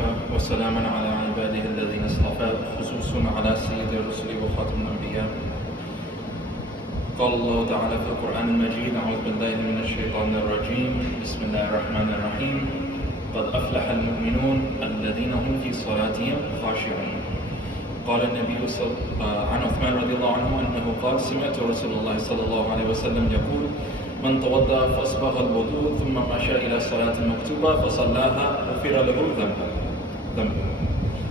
وكفى وسلاما على عباده الذين اصطفى خصوصا على سيد الرسل وخاتم الأنبياء. قال الله تعالى في القرآن المجيد: أعوذ بالله من الشيطان الرجيم، بسم الله الرحمن الرحيم. قد أفلح المؤمنون الذين هم في صلاتهم خاشعون. قال النبي عن عثمان رضي الله عنه أنه قال: سمعت رسول الله صلى الله عليه وسلم يقول: من توضأ فأسبغ الوضوء ثم مشى إلى صلاة مكتوبة فصلاها غفر له ذنبه.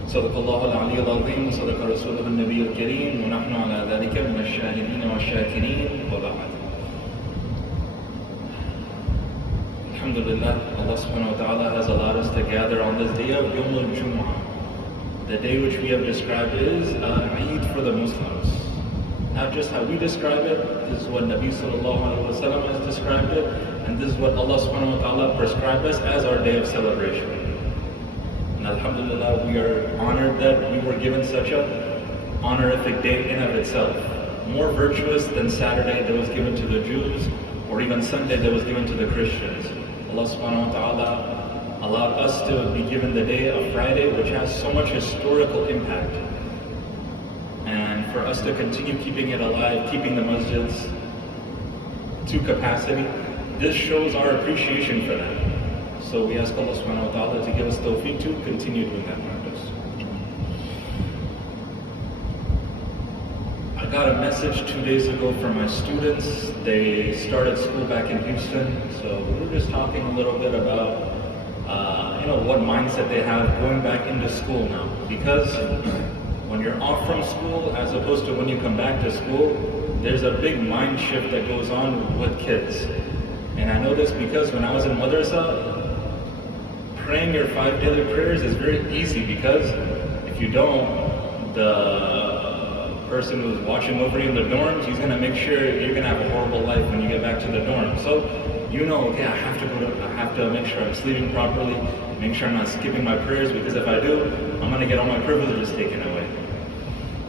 صدق الله العلي العظيم وصدق رسوله النبي الكريم ونحن على ذلك من الشاهدين والشاكرين وبعد. Alhamdulillah, Allah subhanahu wa ta'ala has allowed us to gather on this day of Yawm al-Jumu'ah. The day which we have described is Eid for the Muslims. Not just how we describe it, this is what Nabi sallallahu alaihi wasallam has described it, and this is what Allah subhanahu wa ta'ala prescribed us as our day of celebration. And alhamdulillah, we are honored that we were given such a honorific day in of itself. More virtuous than Saturday that was given to the Jews, or even Sunday that was given to the Christians. Allah subhanahu wa ta'ala allowed us to be given the day of Friday, which has so much historical impact. And for us to continue keeping it alive, keeping the masjids to capacity, this shows our appreciation for that. So we ask Allah subhanahu wa ta'ala to give us tawfiq to continue doing that practice. I got a message 2 days ago from my students. They started school back in Houston, so we were just talking a little bit about what mindset they have going back into school now. Because when you're off from school, as opposed to when you come back to school, there's a big mind shift that goes on with kids. And I know this because when I was in madrasa, praying your 5 daily prayers is very easy, because if you don't, the person who's watching over you in the dorms, he's going to make sure you're going to have a horrible life when you get back to the dorm. So okay, I have to make sure I'm sleeping properly, make sure I'm not skipping my prayers, because if I do, I'm going to get all my privileges taken away.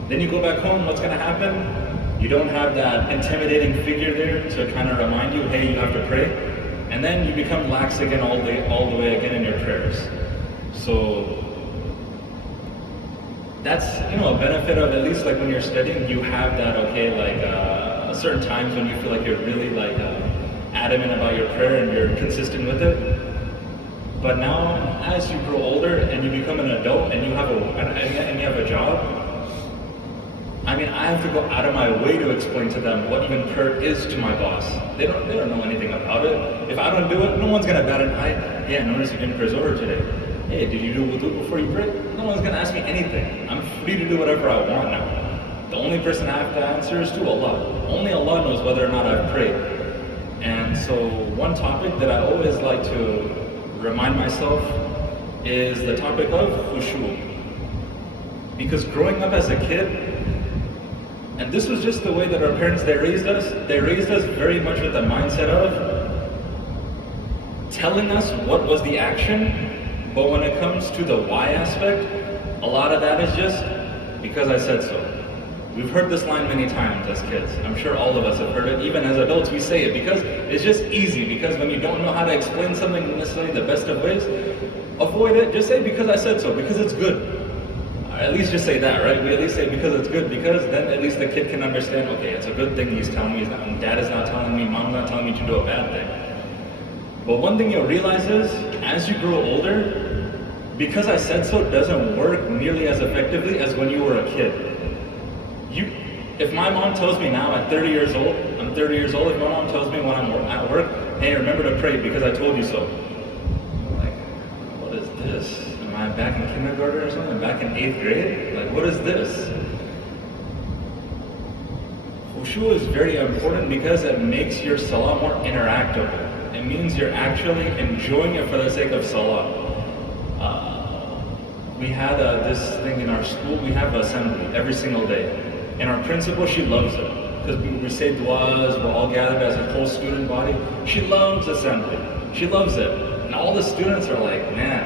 Then you go back home, what's going to happen? You don't have that intimidating figure there to kind of remind you, hey, you have to pray. And then you become lax again all the way again in your prayers. So that's a benefit of, at least like when you're studying, you have that, certain times when you feel like you're really adamant about your prayer and you're consistent with it. But now, as you grow older and you become an adult and you have a job, I have to go out of my way to explain to them what even prayer is to my boss. They don't know anything about it. If I don't do it, no one's gonna bat an eye. Yeah, notice you didn't pray Zohar today. Hey, did you do wudu before you pray? No one's gonna ask me anything. I'm free to do whatever I want now. The only person I have to answer is to Allah. Only Allah knows whether or not I've prayed. And so one topic that I always like to remind myself is the topic of Khushoo. Because growing up as a kid, and this was just the way that our parents, they raised us very much with the mindset of telling us what was the action, but when it comes to the why aspect, a lot of that is just because I said so. We've heard this line many times as kids. I'm sure all of us have heard it. Even as adults, we say it because it's just easy. Because when you don't know how to explain something necessarily the best of ways, avoid it. Just say because I said so, because it's good. At least just say that, right? We at least say because it's good, because then at least the kid can understand, okay, it's a good thing he's telling me. Dad is not telling me, mom's not telling me to do a bad thing. But one thing you'll realize is, as you grow older, because I said so doesn't work nearly as effectively as when you were a kid. If my mom tells me now at 30 years old, I'm 30 years old, if my mom tells me when I'm at work, hey, remember to pray because I told you so. I'm like, what is this? Am I back in kindergarten or something? Back in 8th grade? Like, what is this? Khushoo is very important because it makes your salah more interactable. It means you're actually enjoying it for the sake of salah. We had this thing in our school, we have assembly every single day. And our principal, she loves it. Because we say du'as, we're all gathered as a whole student body. She loves assembly. She loves it. And all the students are like, man,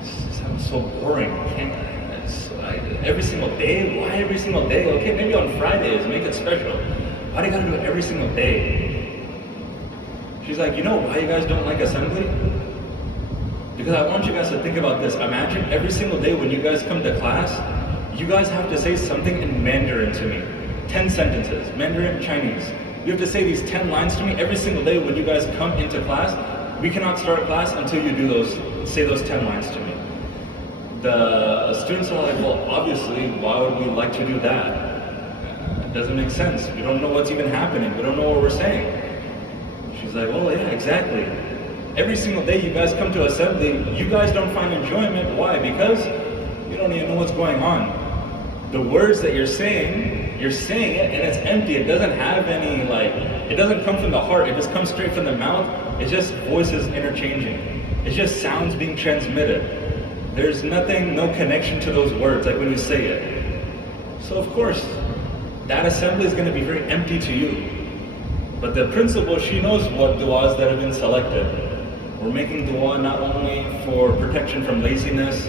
this sounds so boring. Every single day? Why every single day? Okay, maybe on Fridays, make it special. Why do you gotta do it every single day? She's like, you know why you guys don't like assembly? Because I want you guys to think about this. Imagine every single day when you guys come to class, you guys have to say something in Mandarin to me. 10 sentences, Mandarin, Chinese. You have to say these 10 lines to me every single day when you guys come into class. We cannot start class until you say those 10 lines to me. The students are like, well, obviously, why would we like to do that? It doesn't make sense. We don't know what's even happening. We don't know what we're saying. She's like, well, yeah, exactly. Every single day you guys come to assembly, you guys don't find enjoyment. Why? Because you don't even know what's going on. The words that you're saying it and it's empty. It doesn't have any, it doesn't come from the heart. It just comes straight from the mouth. It's just voices interchanging. It's just sounds being transmitted. There's nothing, no connection to those words, like when you say it. So of course, that assembly is going to be very empty to you. But the principal, she knows what du'as that have been selected. We're making dua not only for protection from laziness,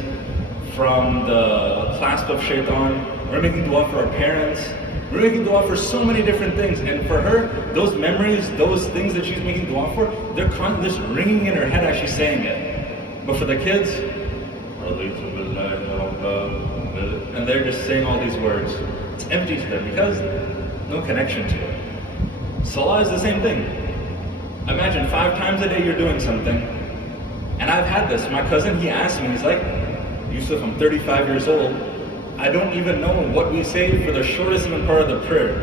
from the clasp of shaitan, we're making dua for our parents, we're making dua for so many different things. And for her, those memories, those things that she's making dua for, they're just ringing in her head as she's saying it. But for the kids, and they're just saying all these words. It's empty to them because no connection to it. Salah is the same thing. Imagine 5 times a day you're doing something. And I've had this. My cousin, he asked me, he's like, Yusuf, I'm 35 years old. I don't even know what we say for the shortest even part of the prayer.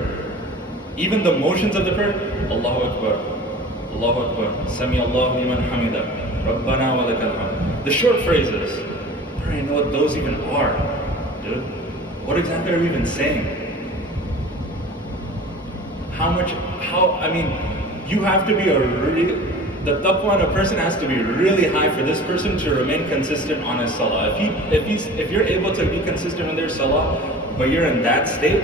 Even the motions of the prayer, Allahu Akbar, Allahu Akbar, Sami Allahu liman hamida, Rabbana wa lakal hamd. The short phrases. I don't even know what those even are, dude. What exactly are we even saying? You have to be the taqwa in a person has to be really high for this person to remain consistent on his salah. If you're able to be consistent in their salah, but you're in that state,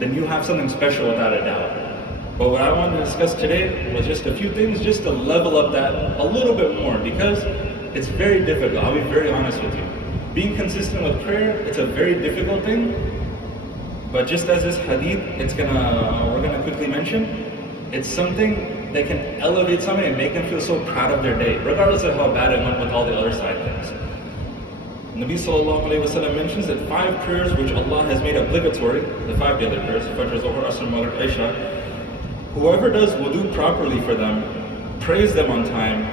then you have something special without a doubt. But what I wanted to discuss today was just a few things just to level up that a little bit more, because it's very difficult. I'll be very honest with you. Being consistent with prayer, it's a very difficult thing. But just as this hadith, we're gonna quickly mention, it's something that can elevate somebody and make them feel so proud of their day, regardless of how bad it went with all the other side things. Nabi sallallahu alayhi wa sallam mentions that 5 prayers which Allah has made obligatory, the 5 daily prayers, Fajr, Zuhr, Asr, Maghrib, Isha, whoever does wudu properly for them, prays them on time,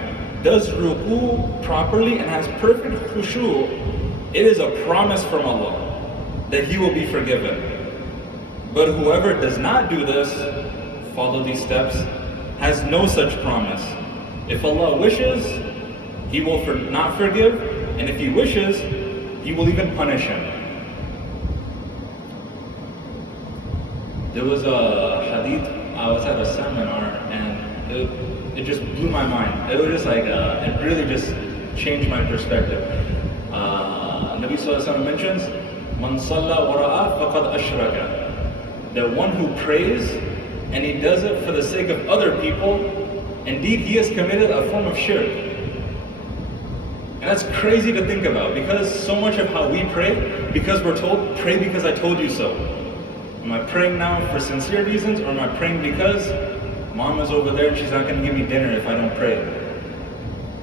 does ruku properly and has perfect Khushoo, it is a promise from Allah that he will be forgiven. But whoever does not do this, follow these steps, has no such promise. If Allah wishes, He will not forgive, and if He wishes, He will even punish him. There was a hadith, I was at a seminar, and it just blew my mind. It was just it really just changed my perspective. Nabi Sallallahu Alaihi Wasallam mentions, Man salla wara'a faqad ashraka. The one who prays and he does it for the sake of other people, indeed he has committed a form of shirk. And that's crazy to think about, because so much of how we pray, because we're told, pray because I told you so. Am I praying now for sincere reasons, or am I praying because mom is over there and she's not going to give me dinner if I don't pray?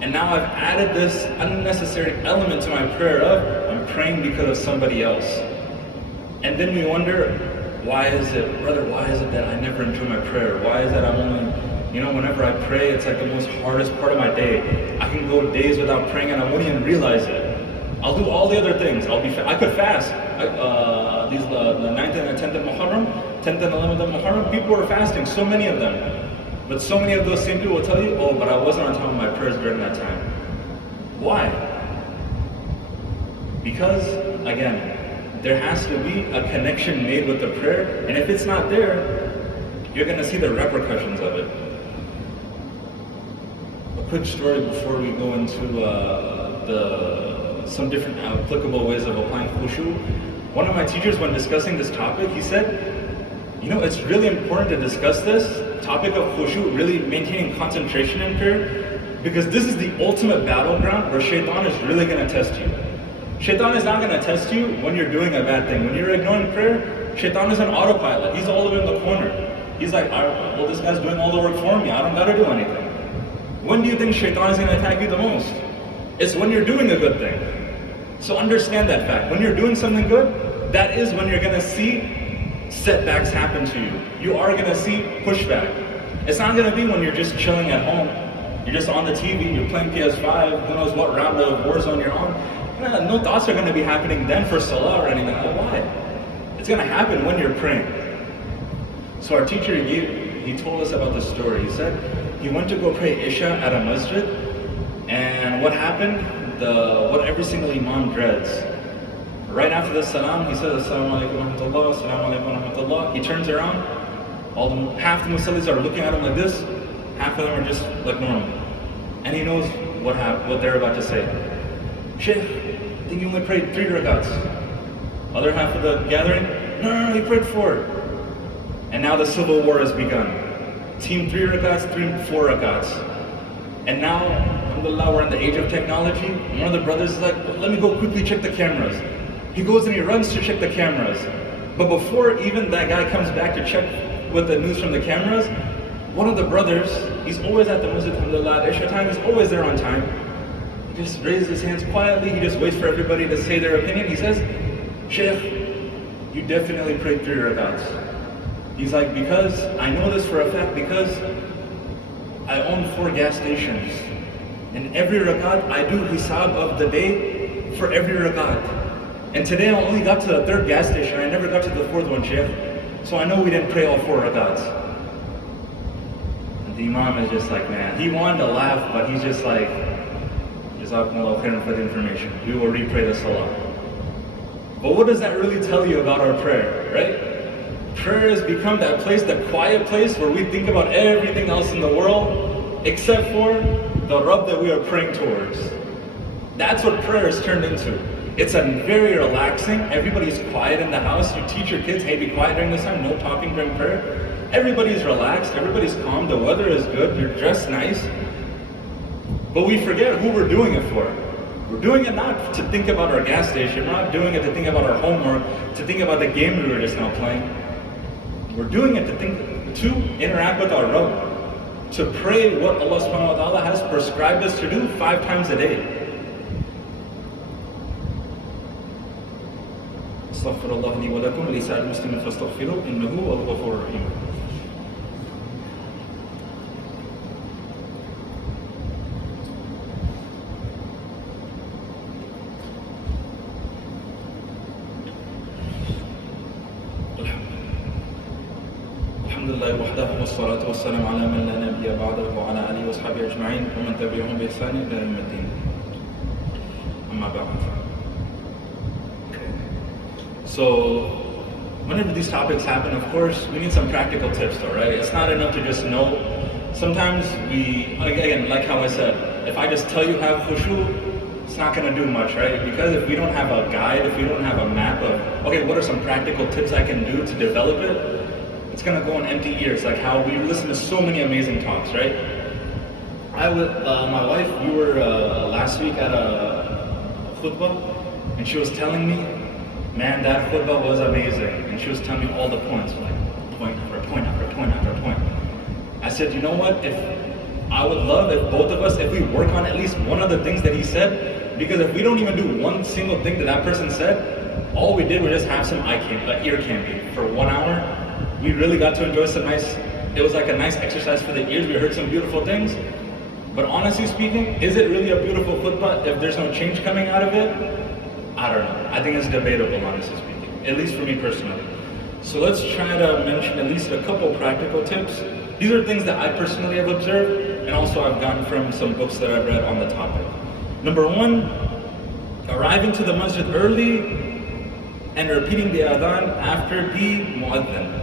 And now I've added this unnecessary element to my prayer of, I'm praying because of somebody else. And then we wonder, why is it that I never enjoy my prayer? Why is that I'm only, whenever I pray, it's like the most hardest part of my day. I can go days without praying and I won't even realize it. I'll do all the other things. I could fast. The 9th and the 10th of Muharram, 10th and 11th of Muharram, people were fasting, so many of them. But so many of those same people will tell you, oh, but I wasn't on top of my prayers during that time. Why? Because, again, there has to be a connection made with the prayer, and if it's not there, you're going to see the repercussions of it. A quick story before we go into some different applicable ways of applying Khushoo. One of my teachers, when discussing this topic, he said, it's really important to discuss this topic of Khushoo, really maintaining concentration in prayer, because this is the ultimate battleground where shaitan is really going to test you. Shaitan is not going to test you when you're doing a bad thing. When you're ignoring prayer, shaitan is on autopilot. He's all the way in the corner. He's like, well, this guy's doing all the work for me. I don't got to do anything. When do you think shaitan is going to attack you the most? It's when you're doing a good thing. So understand that fact. When you're doing something good, that is when you're gonna see setbacks happen to you. You are gonna see pushback. It's not gonna be when you're just chilling at home. You're just on the TV, you're playing PS5, who knows what round of Warzone you're on. No thoughts are gonna be happening then for Salah or anything like that. Why? It's gonna happen when you're praying. So our teacher, he told us about this story. He said he went to go pray Isha at a masjid, and what happened? What every single imam dreads. Right after the salam, he says, Assalamu alaikum wa rahmatullah, Assalamu alaikum wa rahmatullah. He turns around, half the musallis are looking at him like this, half of them are just like normal. And he knows what they're about to say. Shaykh, I think you only prayed 3 rakats. Other half of the gathering, no, he prayed 4. And now the civil war has begun. Team 3 rakats, 4 rakats. And now, alhamdulillah, we're in the age of technology. One of the brothers is like, let me go quickly check the cameras. He goes and he runs to check the cameras. But before even that guy comes back to check with the news from the cameras, one of the brothers, he's always at the masjid, alhamdulillah, at Isha time, he's always there on time. He just raises his hands quietly, he just waits for everybody to say their opinion. He says, Shaykh, you definitely prayed 3 rakats. He's like, because, I know this for a fact, because I own 4 gas stations. And every rakat, I do hisab of the day for every rakat. And today I only got to the 3rd gas station, I never got to the 4th one, Shaykh. So I know we didn't pray all 4 rakats. And the Imam is just like, man, he wanted to laugh, but he's just like, Jazakumullah khairan for the information. We will re-pray the salah. But what does that really tell you about our prayer, right? Prayer has become that place, that quiet place where we think about everything else in the world except for the Rabb that we are praying towards. That's what prayer has turned into. It's a very relaxing, everybody's quiet in the house. You teach your kids, hey, be quiet during this time, no talking during prayer. Everybody's relaxed, everybody's calm, the weather is good, you're dressed nice. But we forget who we're doing it for. We're doing it not to think about our gas station, we're not doing it to think about our homework, to think about the game we were just now playing. We're doing it to interact with our Rabb, to pray what Allah subhanahu wa ta'ala has prescribed us to do 5 times a day. Astaghfirullah li wa lakum, lisa'il muslimin fastaghfiruh, innahu huwal ghafurur rahim. Alhamdulillah wahdahu wassalatu wassalamu ala man la nabiyya ba'dahu wa ala alihi wa sahbihi ajma'in wa man tabi'ahum bi ihsan ila yawm al-din. Amma ba'd. So, whenever these topics happen, of course, we need some practical tips though, right? It's not enough to just know. Sometimes we, again, like how I said, if I just tell you have Khushoo, it's not going to do much, right? Because if we don't have a guide, if we don't have a map of, okay, what are some practical tips I can do to develop it, it's going to go on empty ears, like how we listen to so many amazing talks, right? My wife, we were last week at a khutbah, and she was telling me, man, that khutbah was amazing. And she was telling me all the points, like point after point after point after point. I said, you know what, I would love if both of us, if we work on at least one of the things that he said, because if we don't even do one single thing that person said, all we did was just have some ear candy for 1 hour. We really got to enjoy it was like a nice exercise for the ears. We heard some beautiful things. But honestly speaking, is it really a beautiful khutbah if there's no change coming out of it? I don't know. I think it's debatable, honestly speaking, at least for me personally. So let's try to mention at least a couple practical tips. These are things that I personally have observed, and also I've gotten from some books that I've read on the topic. Number 1, arriving to the masjid early and repeating the adhan after the muadhin.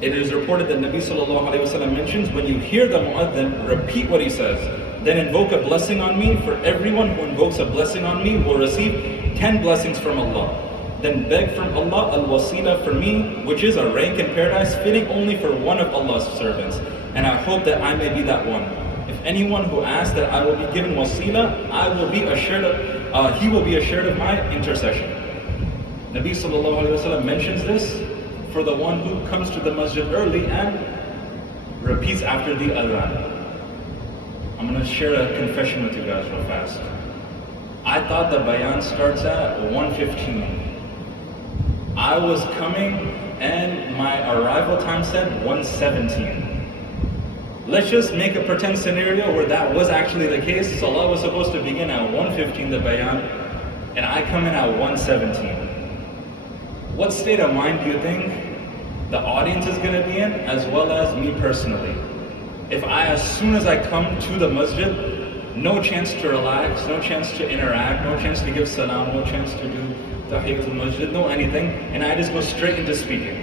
It is reported that Nabi sallallahu alayhi wa sallam mentions, when you hear the muadhin, repeat what he says. Then invoke a blessing on me, for everyone who invokes a blessing on me will receive 10 blessings from Allah. Then beg from Allah al-wasila for me, which is a rank in paradise fitting only for one of Allah's servants. And I hope that I may be that one. If anyone who asks that I will be given wasila, he will be assured of my intercession. Nabi sallallahu alayhi wa sallam mentions this for the one who comes to the masjid early and repeats after the adhan. I'm gonna share a confession with you guys real fast. I thought the bayan starts at 1:15. I was coming and my arrival time said 1:17. Let's just make a pretend scenario where that was actually the case. Salah was supposed to begin at 1:15, the bayan, and I come in at 1:17. What state of mind do you think the audience is gonna be in, as well as me personally? If as soon as I come to the masjid, no chance to relax, no chance to interact, no chance to give salam, no chance to do tahiyyatul masjid, no anything, and I just go straight into speaking.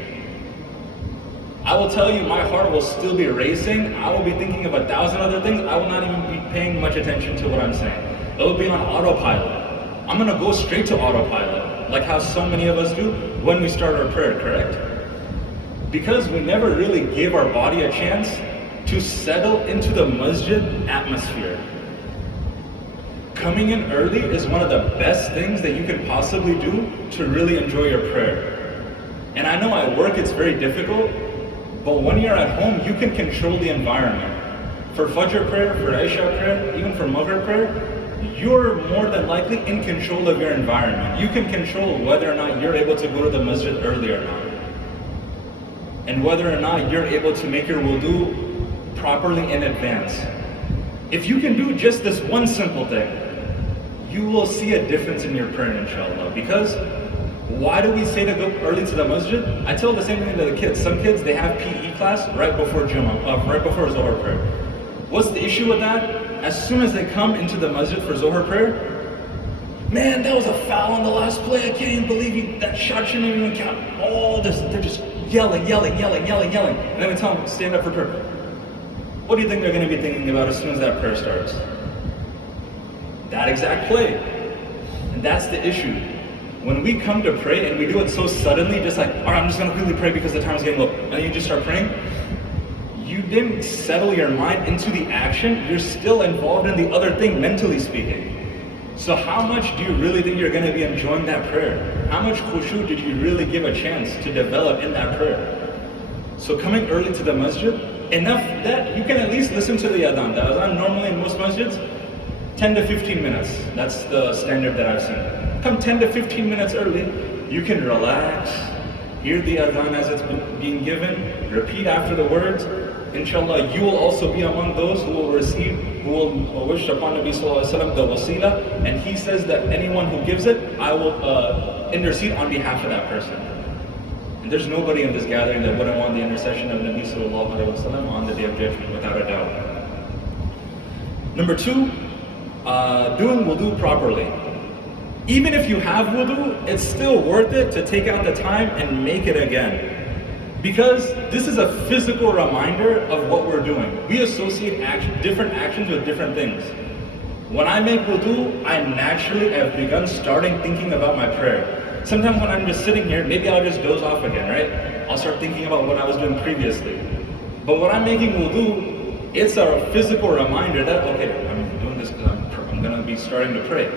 I will tell you, my heart will still be racing. I will be thinking of 1,000 other things. I will not even be paying much attention to what I'm saying. It will be on autopilot. I'm gonna go straight to autopilot, like how so many of us do when we start our prayer, correct? Because we never really gave our body a chance to settle into the masjid atmosphere. Coming in early is one of the best things that you can possibly do to really enjoy your prayer. And I know at work it's very difficult, but when you're at home, you can control the environment. For Fajr prayer, for Isha prayer, even for Maghrib prayer, you're more than likely in control of your environment. You can control whether or not you're able to go to the masjid early or not. And whether or not you're able to make your wudu properly in advance. If you can do just this one simple thing, you will see a difference in your prayer, inshallah. Because why do we say to go early to the masjid? I tell the same thing to the kids. Some kids, they have PE class right before Jummah, right before Zohar prayer. What's the issue with that? As soon as they come into the masjid for Zohar prayer, man, that was a foul on the last play. I can't even believe that shot shouldn't even count. All this, they're just yelling. And then we tell them, stand up for prayer. What do you think they're going to be thinking about as soon as that prayer starts? That exact play. And that's the issue. When we come to pray and we do it so suddenly, just like, all right, I'm just going to quickly pray because the time's getting low. And then you just start praying. You didn't settle your mind into the action. You're still involved in the other thing, mentally speaking. So how much do you really think you're going to be enjoying that prayer? How much Khushoo did you really give a chance to develop in that prayer? So coming early to the masjid, enough that you can at least listen to the adhan. The adhan normally in most masjids, 10 to 15 minutes. That's the standard that I've seen. Come 10 to 15 minutes early, you can relax, hear the adhan as it's being given, repeat after the words. Inshallah, you will also be among those who will wish upon Nabi Sallallahu Alaihi Wasallam the wasila, and he says that anyone who gives it, I will intercede on behalf of that person. And there's nobody in this gathering that wouldn't want the intercession of Nabi Sallallahu Alaihi Wasallam on the Day of Judgment, without a doubt. Number 2, doing wudu properly. Even if you have wudu, it's still worth it to take out the time and make it again. Because this is a physical reminder of what we're doing. We associate different actions with different things. When I make wudu, I naturally have begun starting thinking about my prayer. Sometimes when I'm just sitting here, maybe I'll just doze off again, right? I'll start thinking about what I was doing previously. But when I'm making wudu, it's a physical reminder that, okay, I'm doing this because I'm going to be starting to pray.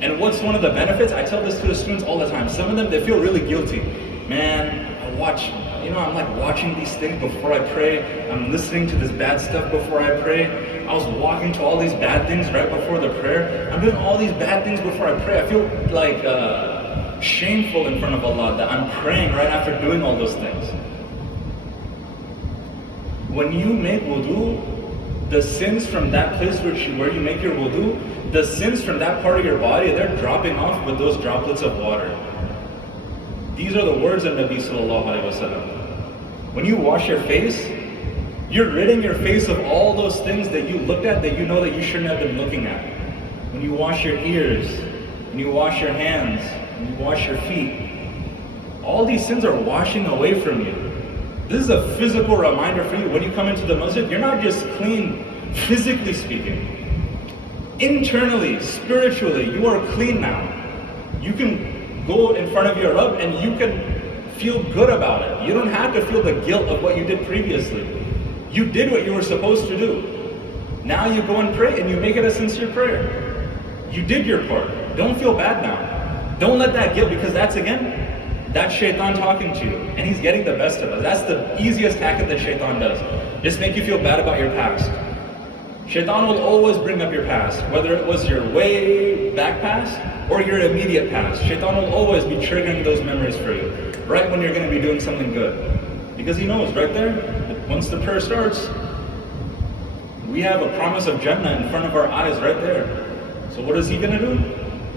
And what's one of the benefits? I tell this to the students all the time. Some of them, they feel really guilty. Man, I'm like watching these things before I pray. I'm listening to this bad stuff before I pray. I was walking to all these bad things right before the prayer. I'm doing all these bad things before I pray. I feel like shameful in front of Allah that I'm praying right after doing all those things. When you make wudu, the sins from that place where you make your wudu, the sins from that part of your body, they're dropping off with those droplets of water. These are the words of Nabi Sallallahu Alaihi Wasallam. When you wash your face, you're ridding your face of all those things that you looked at that you know that you shouldn't have been looking at. When you wash your ears, when you wash your hands, when you wash your feet, all these sins are washing away from you. This is a physical reminder for you. When you come into the masjid, you're not just clean physically speaking. Internally, spiritually, you are clean now. You can go in front of your Rabb and you can feel good about it. You don't have to feel the guilt of what you did previously. You did what you were supposed to do. Now you go and pray and you make it a sincere prayer. You did your part. Don't feel bad now. Don't let that guilt, because that's shaitan talking to you, and he's getting the best of us. That's the easiest tactic that shaitan does. Just make you feel bad about your past. Shaitan will always bring up your past, whether it was your way back past or your immediate past. Shaitan will always be triggering those memories for you, right when you're going to be doing something good. Because he knows right there, that once the prayer starts, we have a promise of Jannah in front of our eyes right there. So what is he going to do?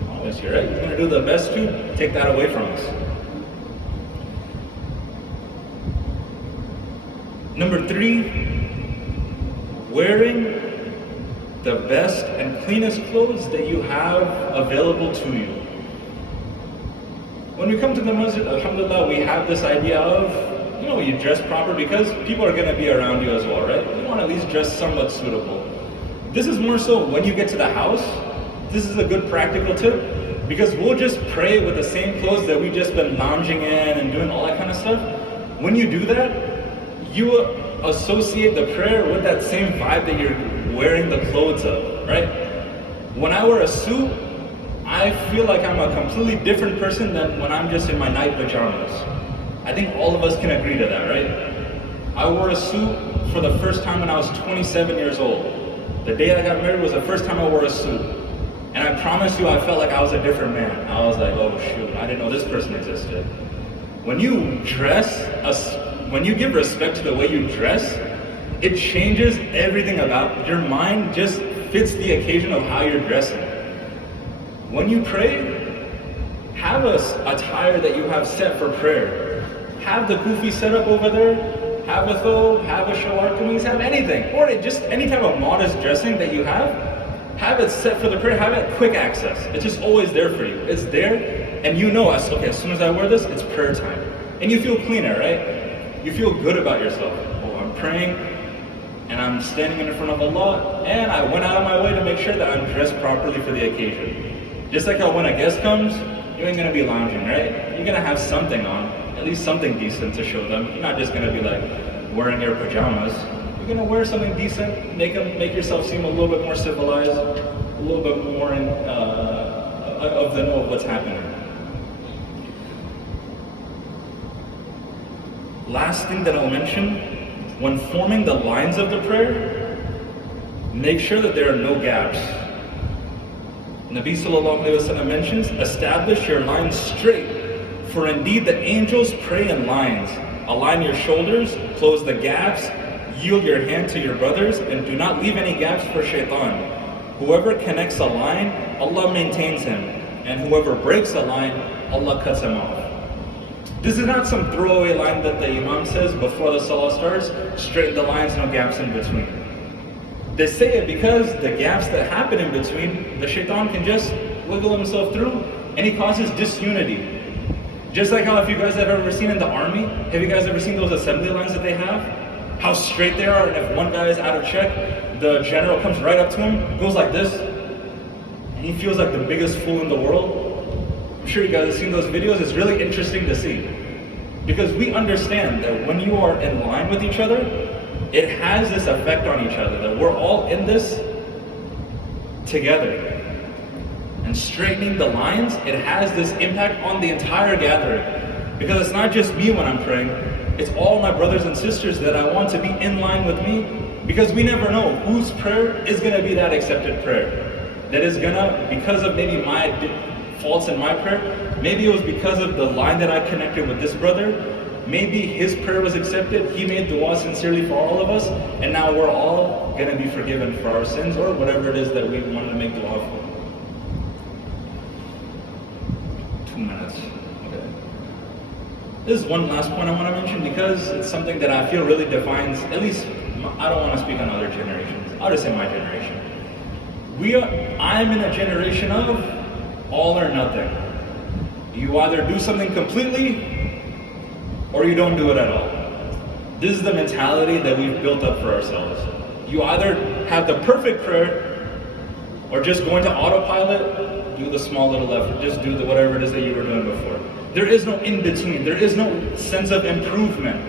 Obviously, right? He's going to do the best to take that away from us. Number 3, wearing the best and cleanest clothes that you have available to you. When we come to the masjid, alhamdulillah, we have this idea of, you dress proper because people are going to be around you as well, right? You want to at least dress somewhat suitable. This is more so when you get to the house. This is a good practical tip, because we'll just pray with the same clothes that we've just been lounging in and doing all that kind of stuff. When you do that, you associate the prayer with that same vibe that you're wearing the clothes of, right? When I wear a suit, I feel like I'm a completely different person than when I'm just in my night pajamas. I think all of us can agree to that, right? I wore a suit for the first time when I was 27 years old. The day I got married was the first time I wore a suit. And I promise you, I felt like I was a different man. I was like, oh shoot, I didn't know this person existed. When you dress, when you give respect to the way you dress, it changes everything about your mind, just fits the occasion of how you're dressing. When you pray, have a attire that you have set for prayer. Have the kufi set up over there, have a thobe, have a shalwar kameez, have anything. Or just any type of modest dressing that you have it set for the prayer, have it quick access. It's just always there for you. It's there, and as soon as I wear this, it's prayer time. And you feel cleaner, right? You feel good about yourself. Oh, I'm praying, and I'm standing in front of Allah, and I went out of my way to make sure that I'm dressed properly for the occasion. Just like how when a guest comes, you ain't gonna be lounging, right? You're gonna have something on, at least something decent to show them. You're not just gonna be like wearing your pajamas. You're gonna wear something decent, make yourself seem a little bit more civilized, a little bit more of the know of what's happening. Last thing that I'll mention, when forming the lines of the prayer, make sure that there are no gaps. Nabi sallallahu alayhi wa sallam mentions, establish your lines straight, for indeed the angels pray in lines. Align your shoulders, close the gaps, yield your hand to your brothers, and do not leave any gaps for shaitan. Whoever connects a line, Allah maintains him, and whoever breaks a line, Allah cuts him off. This is not some throwaway line that the Imam says before the Salah starts, straighten the lines, no gaps in between. They say it because the gaps that happen in between, the shaitan can just wiggle himself through, and he causes disunity. Just like how if you guys have ever seen in the army, have you guys ever seen those assembly lines that they have? How straight they are, and if one guy is out of check, the general comes right up to him, goes like this, and he feels like the biggest fool in the world. I'm sure you guys have seen those videos. It's really interesting to see. Because we understand that when you are in line with each other, it has this effect on each other, that we're all in this together. And straightening the lines, it has this impact on the entire gathering. Because it's not just me when I'm praying, it's all my brothers and sisters that I want to be in line with me. Because we never know whose prayer is going to be that accepted prayer. That is going to, because of maybe my faults in my prayer, maybe it was because of the line that I connected with this brother, maybe his prayer was accepted, he made dua sincerely for all of us, and now we're all going to be forgiven for our sins or whatever it is that we wanted to make dua for. 2 minutes. Okay. This is one last point I want to mention because it's something that I feel really defines, at least, I don't want to speak on other generations, I'll just say my generation. I'm in a generation of all or nothing. You either do something completely or you don't do it at all. This is the mentality that we've built up for ourselves. You either have the perfect prayer or just go into autopilot, do the small little effort, just do whatever it is that you were doing before. There is no in-between. There is no sense of improvement.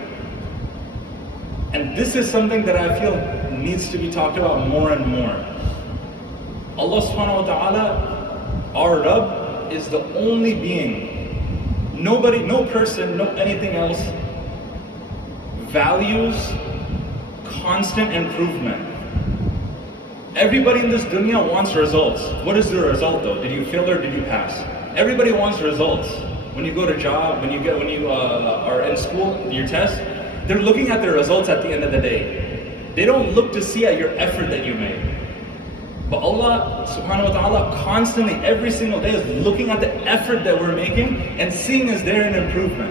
And this is something that I feel needs to be talked about more and more. Allah subhanahu wa ta'ala, our Rabb, is the only being. Nobody, no person, no anything else values constant improvement. Everybody in this dunya wants results. What is the result though? Did you fail or did you pass? Everybody wants results. When you go to job, when you are in school, your test, they're looking at the results at the end of the day. They don't look to see at your effort that you made. But Allah subhanahu wa ta'ala constantly, every single day, is looking at the effort that we're making and seeing is there an improvement.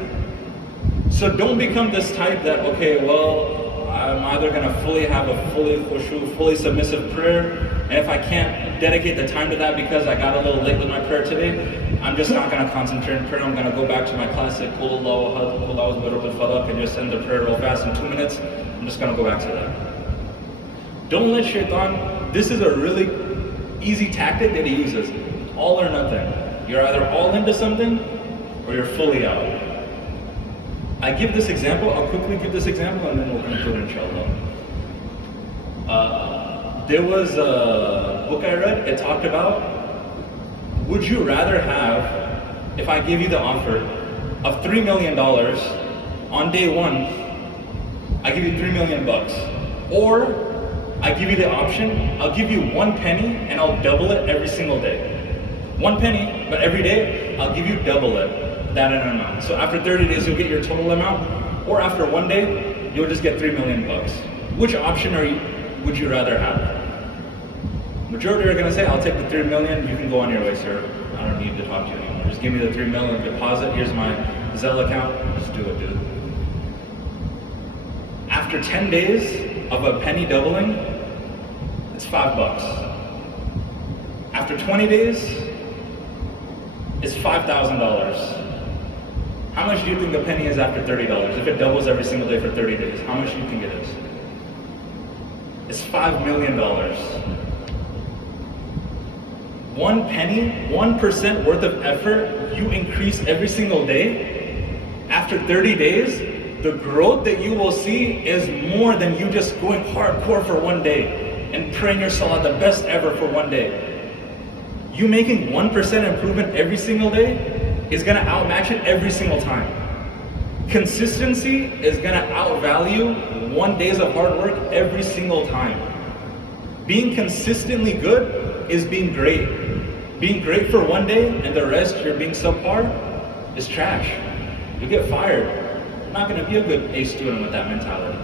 So don't become this type that, okay, well, I'm either going to fully have a fully Khushoo, fully submissive prayer, and if I can't dedicate the time to that because I got a little late with my prayer today, I'm just not going to concentrate in prayer. I'm going to go back to my classic Qul Allahu Ahad, Qul A'udhu bi Rabbil Falaq, and just end the prayer real fast in 2 minutes. I'm just going to go back to that. Don't let shaitan, this is a really easy tactic that he uses. All or nothing. You're either all into something or you're fully out. I give this example, I'll quickly give this example and then we'll conclude inshallah. There was a book I read, it talked about, would you rather have, if I give you the offer of $3 million on day one, I give you $3 million, or I give you the option, I'll give you 1 penny and I'll double it every single day. 1 penny, but every day I'll give you double it, that in amount. So after 30 days you'll get your total amount, or after 1 day you'll just get $3 million. Which option would you rather have? Majority are going to say, I'll take the 3 million, you can go on your way, sir. I don't need to talk to you anymore. Just give me the 3 million deposit, here's my Zelle account, just do it, dude. After 10 days of a penny doubling, it's $5. After 20 days, it's $5,000. How much do you think a penny is after $30? If it doubles every single day for 30 days, how much do you think it is? It's $5 million. 1 penny, 1% worth of effort you increase every single day. After 30 days, the growth that you will see is more than you just going hardcore for 1 day and praying your salah the best ever for 1 day. You making 1% improvement every single day is gonna outmatch it every single time. Consistency is gonna outvalue 1 days of hard work every single time. Being consistently good is being great. Being great for 1 day and the rest you're being subpar is trash. You get fired. You're not going to be a good A student with that mentality.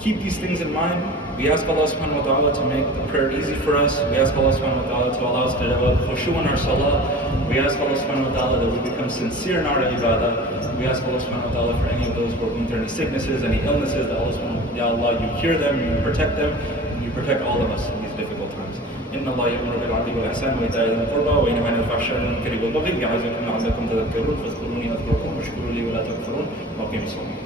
Keep these things in mind. We ask Allah subhanahu wa ta'ala to make the prayer easy for us. We ask Allah subhanahu wa ta'ala to allow us to develop Khushoo in our salah. We ask Allah subhanahu wa ta'ala that we become sincere in our ibadah. We ask Allah subhanahu wa ta'ala for any of those who are going through any sicknesses, any illnesses, that Allah subhanahu wa ta'ala, Ya Allah, you cure them, you protect them, and you protect all of us in these difficult times. إن الله يأمر بالعدل والإحسان وإيتاء ذي القربى وينهى عن الفحشاء والمنكر والبغي يعظكم لعلكم تذكرون فاذكروني أذكركم واشكروا لي ولا تكفرون وأقيموا الصلاة